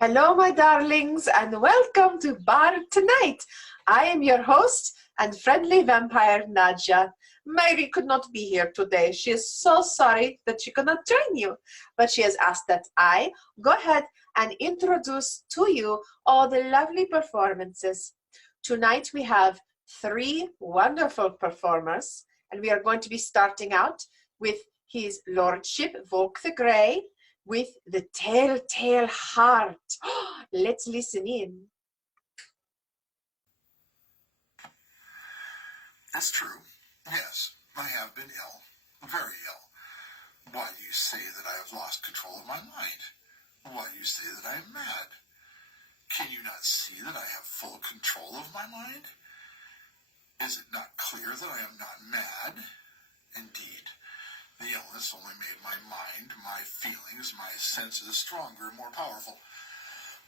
Hello, my darlings, and welcome to Bar Tonight. I am your host and friendly vampire, Nadja. Mary could not be here today. She is so sorry that she could not join you, but she has asked that I go ahead and introduce to you all the lovely performances. Tonight we have three wonderful performers, and we are going to be starting out with His Lordship Volk the Grey, with the telltale heart. Let's listen in. It's true. Yes, I have been ill. Very ill. Why do you say that I have lost control of my mind? Why do you say that I am mad? Can you not see that I have full control of my mind? Is it not clear that I am not mad? Indeed, the illness only made my mind, my feelings, my senses stronger and more powerful.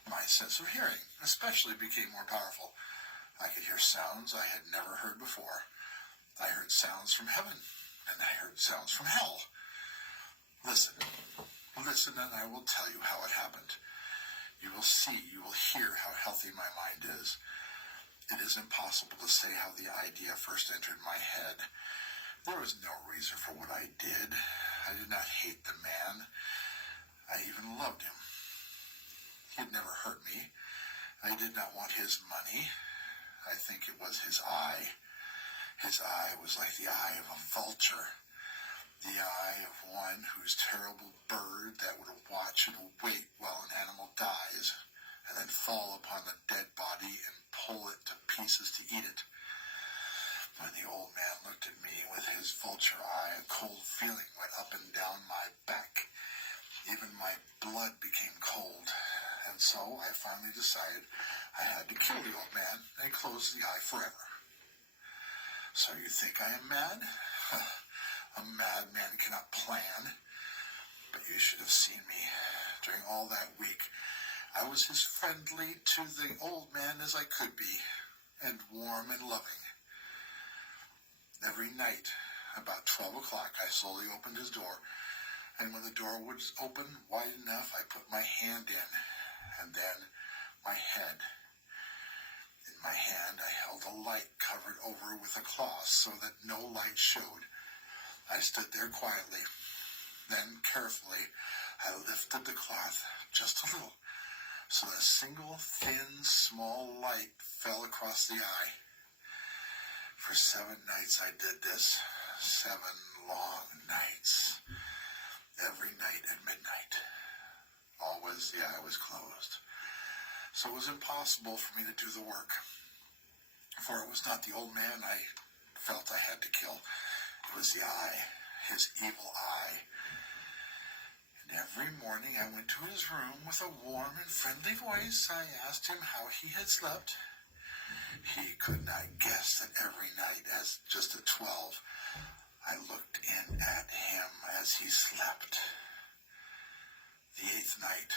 My sense of hearing especially became more powerful. I could hear sounds I had never heard before. I heard sounds from heaven, and I heard sounds from hell. Listen, and I will tell you how it happened. You will see, you will hear how healthy my mind is. It is impossible to say how the idea first entered my head. There was no reason for what I did. I did not hate the man. I even loved him. He had never hurt me. I did not want his money. I think it was his eye. His eye was like the eye of a vulture. The eye of one whose terrible bird that would watch and wait while an animal dies, and then fall upon the dead body and pull it to pieces to eat it. When the old man looked at me with his vulture eye, a cold feeling went up and down my back. Even my blood became cold, and so I finally decided I had to kill the old man and close the eye forever. So you think I am mad? A madman cannot plan. But you should have seen me. During all that week, I was as friendly to the old man as I could be, and warm and loving. Every night, about 12 o'clock, I slowly opened his door, and when the door was open wide enough, I put my hand in, and then my head. In my hand, I held a light covered over with a cloth so that no light showed. I stood there quietly. Then, carefully, I lifted the cloth just a little, so that a single, thin, small light fell across the eye. For 7 nights I did this. 7 long nights. Every night at midnight. Always the eye was closed. So it was impossible for me to do the work. For it was not the old man I felt I had to kill. It was the eye, his evil eye. And every morning I went to his room with a warm and friendly voice. I asked him how he had slept. He could not guess that every night, as just at 12, I looked in at him as he slept. The 8th night,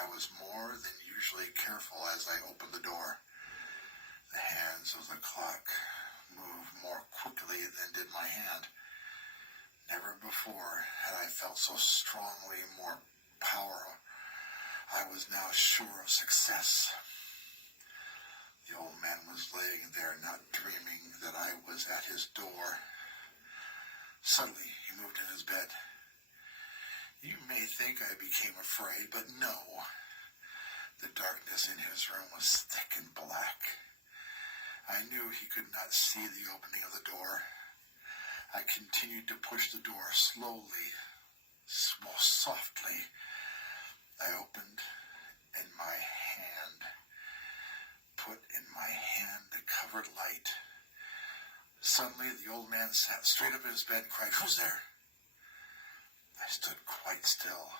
I was more than usually careful as I opened the door. The hands of the clock moved more quickly than did my hand. Never before had I felt so strongly more power. I was now sure of success. The old man was laying there, not dreaming that I was at his door. Suddenly, he moved in his bed. You may think I became afraid, but no. The darkness in his room was thick and black. I knew he could not see the opening of the door. I continued to push the door slowly, most softly. I opened in my hand, put in my hand the covered light. Suddenly, the old man sat straight up in his bed and cried, "Who's there?" I stood quite still.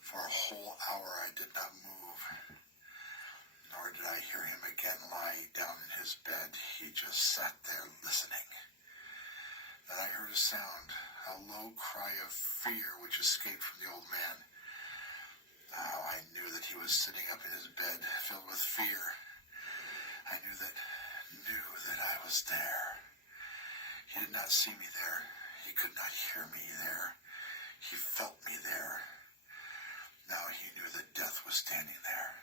For a whole hour I did not move, nor did I hear him again lie down in his bed. He just sat there listening. Then I heard a sound, a low cry of fear which escaped from the old man. Now I knew that he was sitting up in his bed, filled with fear. I knew that I was there. He did not see me there. He could not hear me there. He felt me there. Now he knew that death was was standing there.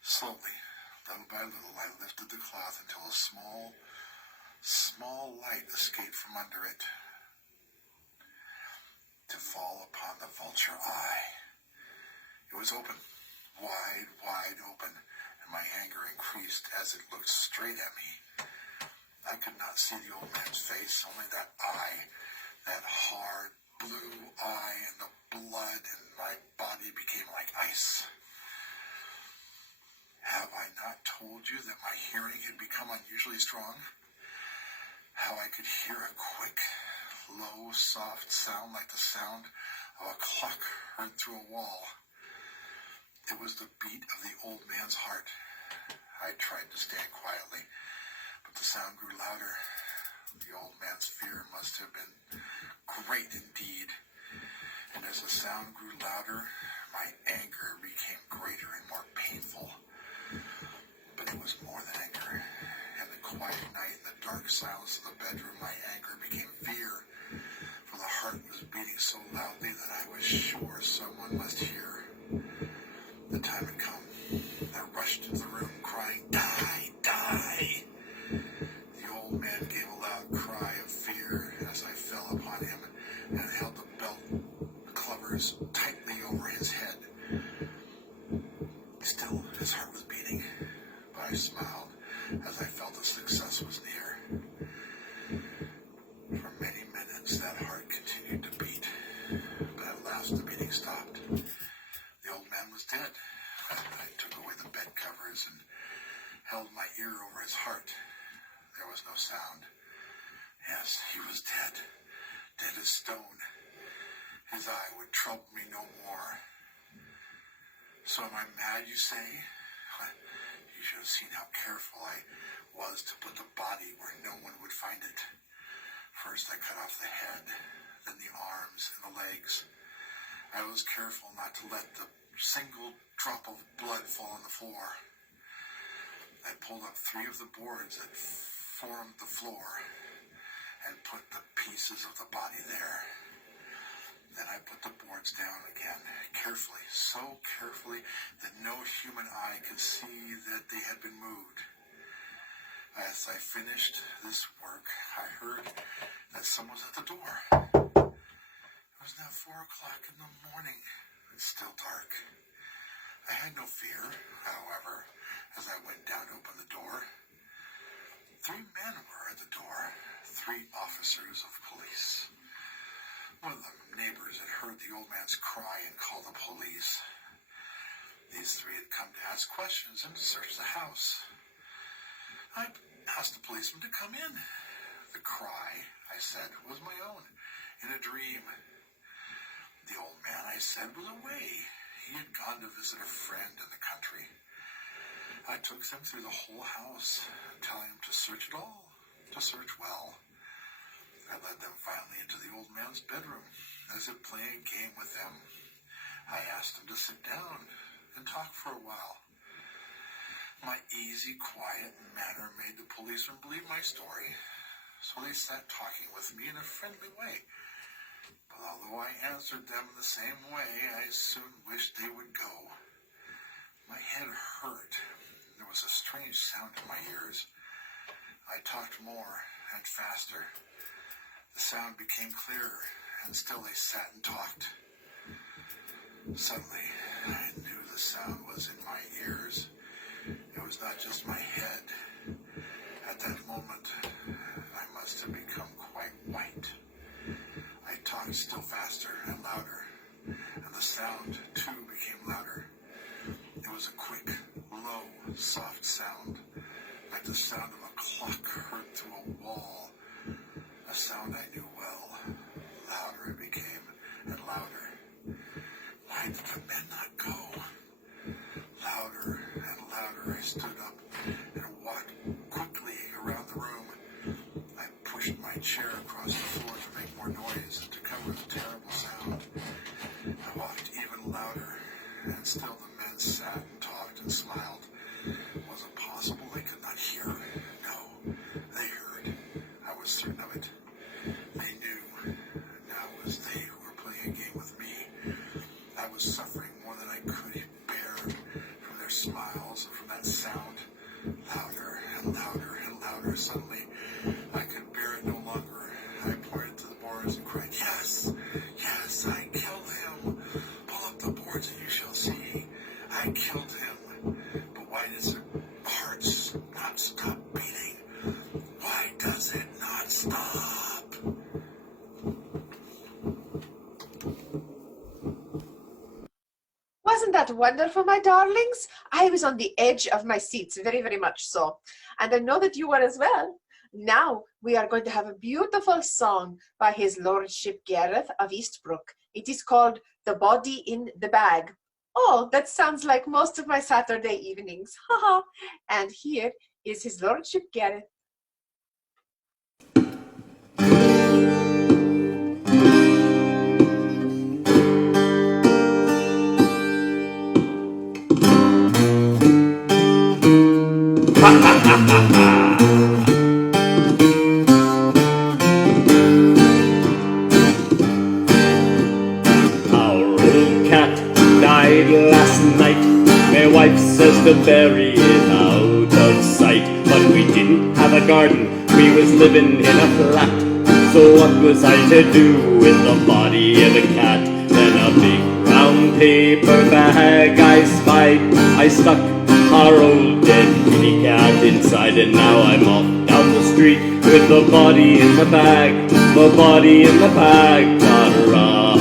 Slowly, little by little, I lifted the cloth until a small light escaped from under it to fall upon the vulture eye. It was open, wide open, and my anger increased as it looked straight at me. I could not see the old man's face, only that eye, that hard blue eye, and the blood in my body became like ice. Have I not told you that my hearing had become unusually strong? How I could hear a quick, low, soft sound like the sound of a clock heard through a wall. It was the beat of the old man's heart. I tried to stand quietly, but the sound grew louder. The old man's fear must have been great indeed. And as the sound grew louder, my anger became greater and more painful. But it was more than anger. In the quiet night, in the dark silence of the bedroom, my anger became fear. For the heart was beating so loudly that I was sure someone must hear. The time had come. I rushed into the room, crying, "Die! Die!" The old man gave a loud cry of fear as I fell upon him and held the belt covers tightly over his head. Still, his heart was beating, but I smiled as I felt that success was near. For many minutes, that heart continued to beat, but at last the beating stopped. The old man was dead. I took away the bed covers and held my ear over his heart. There was no sound. Yes, he was dead. Dead as stone. His eye would trouble me no more. So am I mad, you say? You should have seen how careful I was to put the body where no one would find it. First I cut off the head, then the arms and the legs. I was careful not to let the single drop of blood fall on the floor. I pulled up 3 of the boards that formed the floor and put the pieces of the body there. Then I put the boards down again, carefully, so carefully that no human eye could see that they had been moved. As I finished this work, I heard that someone was at the door. It was now 4 o'clock in the morning. It's still dark. I had no fear, however, as I went down to open the door. 3 men were at the door, 3 officers of police. One of the neighbors had heard the old man's cry and called the police. These 3 had come to ask questions and to search the house. I asked the policeman to come in. The cry, I said, was my own, in a dream. The old man, I said, was away. He had gone to visit a friend in the country. I took them through the whole house, telling them to search it all, to search well. I led them finally into the old man's bedroom, as if playing a game with them. I asked them to sit down and talk for a while. My easy, quiet manner made the policemen believe my story, so they sat talking with me in a friendly way. But although I answered them the same way, I soon wished they would go. My head hurt. There was a strange sound in my ears. I talked more and faster. The sound became clearer, and still they sat and talked. Suddenly, I knew the sound was in my ears. It was not just my head. At that moment, I must have become quite white. I talked still faster and louder, and the sound, too, became louder. It was a quick, low, soft sound, like the sound of a clock heard through a wall. A sound I knew well. Louder it became, and louder. Why did the men not go? Louder and louder I stood up and walked quickly around the room. I pushed my chair across the floor to make more noise and to cover the terrible sound. I walked even louder, and still the men sat and talked and smiled. Was it possible they could not hear? No, they heard. I was certain of it. They knew. Now it was they who were playing a game with me. I was suffering more than I could bear. I killed him. But why does her heart not stop beating? Why does it not stop? Wasn't that wonderful, my darlings? I was on the edge of my seats, very, very much so. And I know that you were as well. Now we are going to have a beautiful song by His Lordship Gareth of Eastbrook. It is called The Body in the Bag. Oh, that sounds like most of my Saturday evenings. Haha. And here is His Lordship Gareth. Our old cat died last night. My wife says to bury it out of sight. But we didn't have a garden, we was living in a flat. So what was I to do with the body of a cat? Then a big round paper bag I spied. I stuck our old dead kitty cat inside, and now I'm off down the street with the body in the bag. The body in the bag, ta-ra-ra.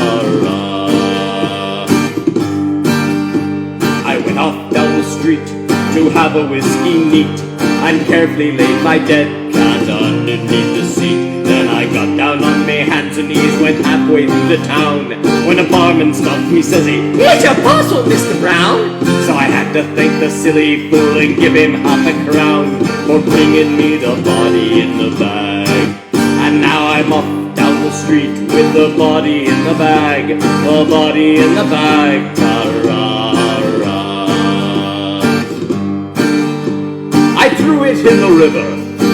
I went off down the street to have a whiskey neat, and carefully laid my dead cat underneath the seat. Then I got down on me hands and knees, went halfway through the town, when a barman stopped me, says he, "Here's your parcel, Mr. Brown." So I had to thank the silly fool and give him half a crown for bringing me the body in the bag. And now I'm off down the street with the body in the bag. The body in the bag, ta-ra-ra. I threw it in the river,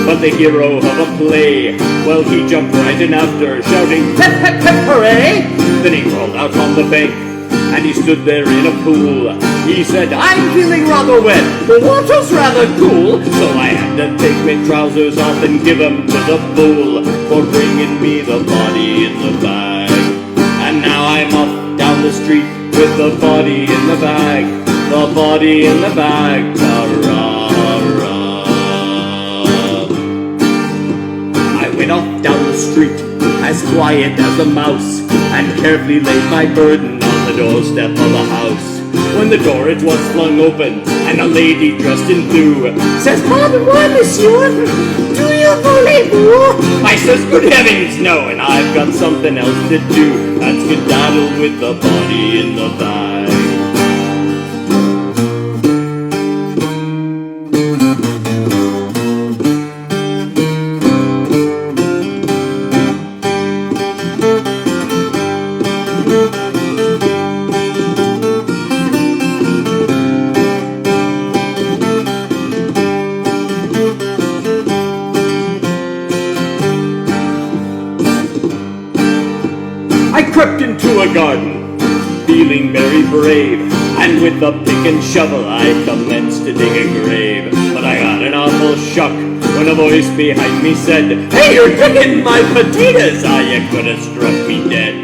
but the hero of a play, well, he jumped right in after, shouting, "Pep, pep, pep, hooray!" Then he crawled out on the bank, and he stood there in a pool. He said, "I'm feeling rather wet, the water's rather cool." So I had to take my trousers off and give 'em to the fool for bringing me the body in the bag. And now I'm off down the street with the body in the bag. The body in the bag, ta-ra-ra. I went off down the street as quiet as a mouse, and carefully laid my burden on the doorstep of a house. When the door it was flung open, and a lady dressed in blue says, "Pardon moi, monsieur, do you voulez-vous?" I says, "Good heavens, no, and I've got something else to do. That's skedaddle with the body in the bag." I crept into a garden, feeling very brave, and with a pick and shovel I commenced to dig a grave. But I got an awful shock when a voice behind me said, "Hey, you're digging my potatoes! Ah, you could have struck me dead."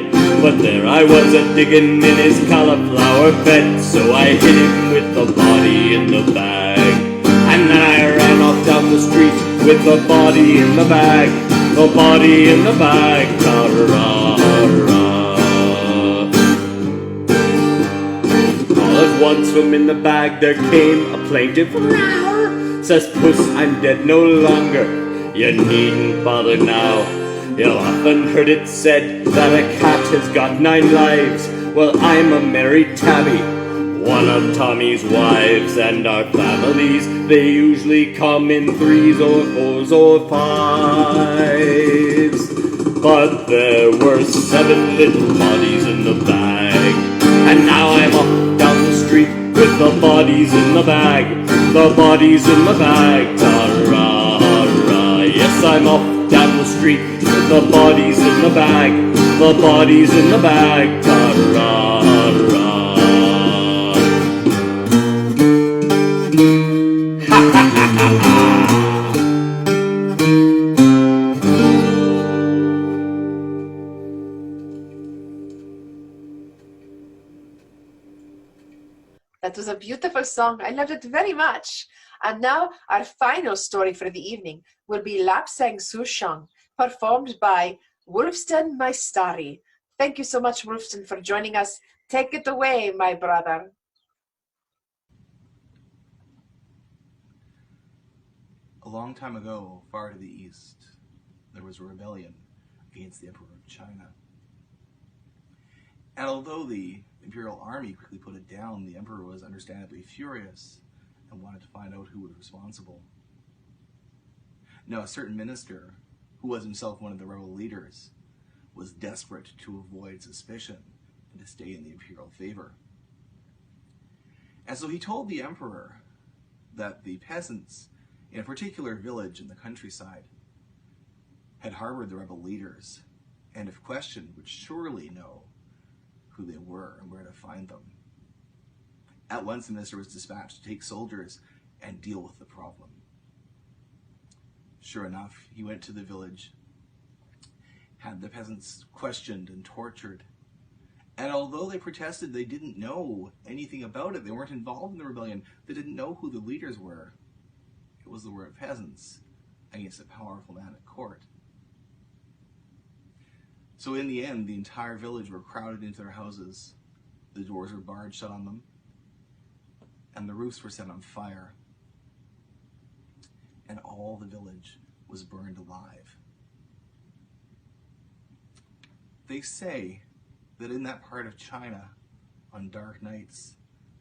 But there I was a-digging in his cauliflower bed, so I hit him with the body in the bag. And then I ran off down the street with the body in the bag. The body in the bag, ta-ra-ra. All at once from in the bag there came a plaintive roar. Says Puss, "I'm dead no longer, you needn't bother now. You've often heard it said that a cat has got 9 lives. Well, I'm a married tabby, one of Tommy's wives, and our families, they usually come in 3s or 4s or 5s. But there were 7 little bodies in the bag, and now I'm off down the street with the bodies in the bag. The bodies in the bag, ta-ra-ra. Yes, I'm off down the street with the bodies in the bag. The bodies in the bag, ta-ra-ra. Ha ha ha ha ha. That was a beautiful song. I loved it very much. And now our final story for the evening will be Lapsang Sushang, performed by Wolfston Maistari. Thank you so much, Wolfston, for joining us. Take it away, my brother. A long time ago, far to the east, there was a rebellion against the Emperor of China. And although the imperial army quickly put it down, the emperor was understandably furious and wanted to find out who was responsible. Now, a certain minister, who was himself one of the rebel leaders, was desperate to avoid suspicion and to stay in the imperial favor. And so he told the emperor that the peasants in a particular village in the countryside had harbored the rebel leaders, and if questioned would surely know who they were and where to find them. At once the minister was dispatched to take soldiers and deal with the problem. Sure enough, he went to the village, had the peasants questioned and tortured, and although they protested they didn't know anything about it, they weren't involved in the rebellion, they didn't know who the leaders were, it was the word peasants against a powerful man at court. So in the end, the entire village were crowded into their houses, the doors were barred shut on them, and the roofs were set on fire, and all the village was burned alive. They say that in that part of China, on dark nights,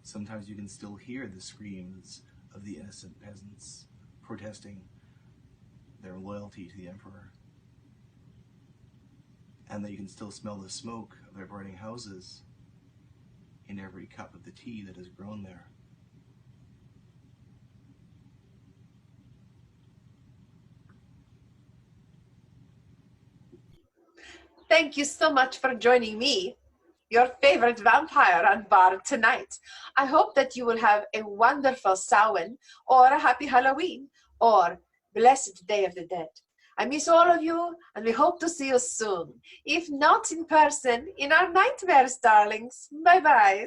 sometimes you can still hear the screams of the innocent peasants protesting their loyalty to the emperor, and that you can still smell the smoke of their burning houses in every cup of the tea that has grown there. Thank you so much for joining me, your favorite vampire and bard, tonight. I hope that you will have a wonderful Samhain, or a happy Halloween, or blessed Day of the Dead. I miss all of you, and we hope to see you soon. If not in person, in our nightmares, darlings. Bye-bye.